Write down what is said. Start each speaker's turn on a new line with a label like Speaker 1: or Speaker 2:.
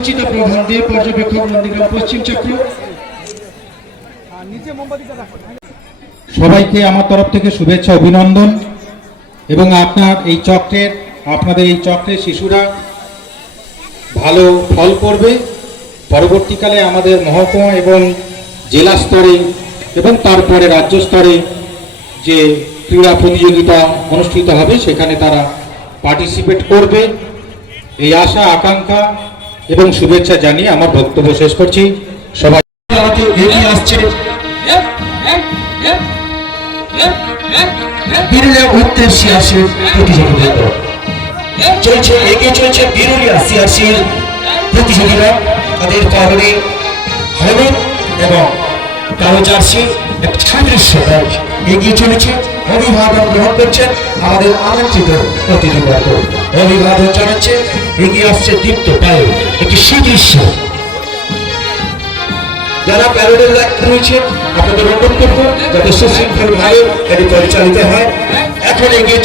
Speaker 1: পর্যবেক্ষক নন্দীগ্রাম, পশ্চিম চক্র। সবাইকে আমার তরফ থেকে শুভেচ্ছা, অভিনন্দন। এবং আপনার এই চক্রের, আপনাদের এই চক্রের শিশুরা ভালো ফল করবে। পরবর্তীকালে আমাদের মহকুমা এবং জেলা স্তরে এবং তারপরে রাজ্য স্তরে যে ক্রীড়া প্রতিযোগিতা অনুষ্ঠিত হবে, সেখানে তারা পার্টিসিপেট করবে। এই আশা, আকাঙ্ক্ষা এবং শুভেচ্ছা জানিয়ে আমার বক্তব্য শেষ করছি। সবাই
Speaker 2: প্রতিযোগিতা চলছে, এগিয়ে চলছে বিরুলিয়া সিয়াসির প্রতিযোগীরা। তাদের পরনে হলুদ এবং কালো এগিয়ে চলেছে। অভিবাদন গ্রহণ করছেন আমাদের আমন্ত্রিত প্রতিযোগিতা। অভিবাদন জানাচ্ছে এগিয়ে আসছে দীপ্ত পায়ে একটি সুদৃশ্য। যারা প্যারোডের দায়িত্ব রয়েছে আপনাদের অনুরোধ করব, যাতে সুশৃঙ্খল ভাবে এটি পরিচালিত হয়। এখন এগিয়ে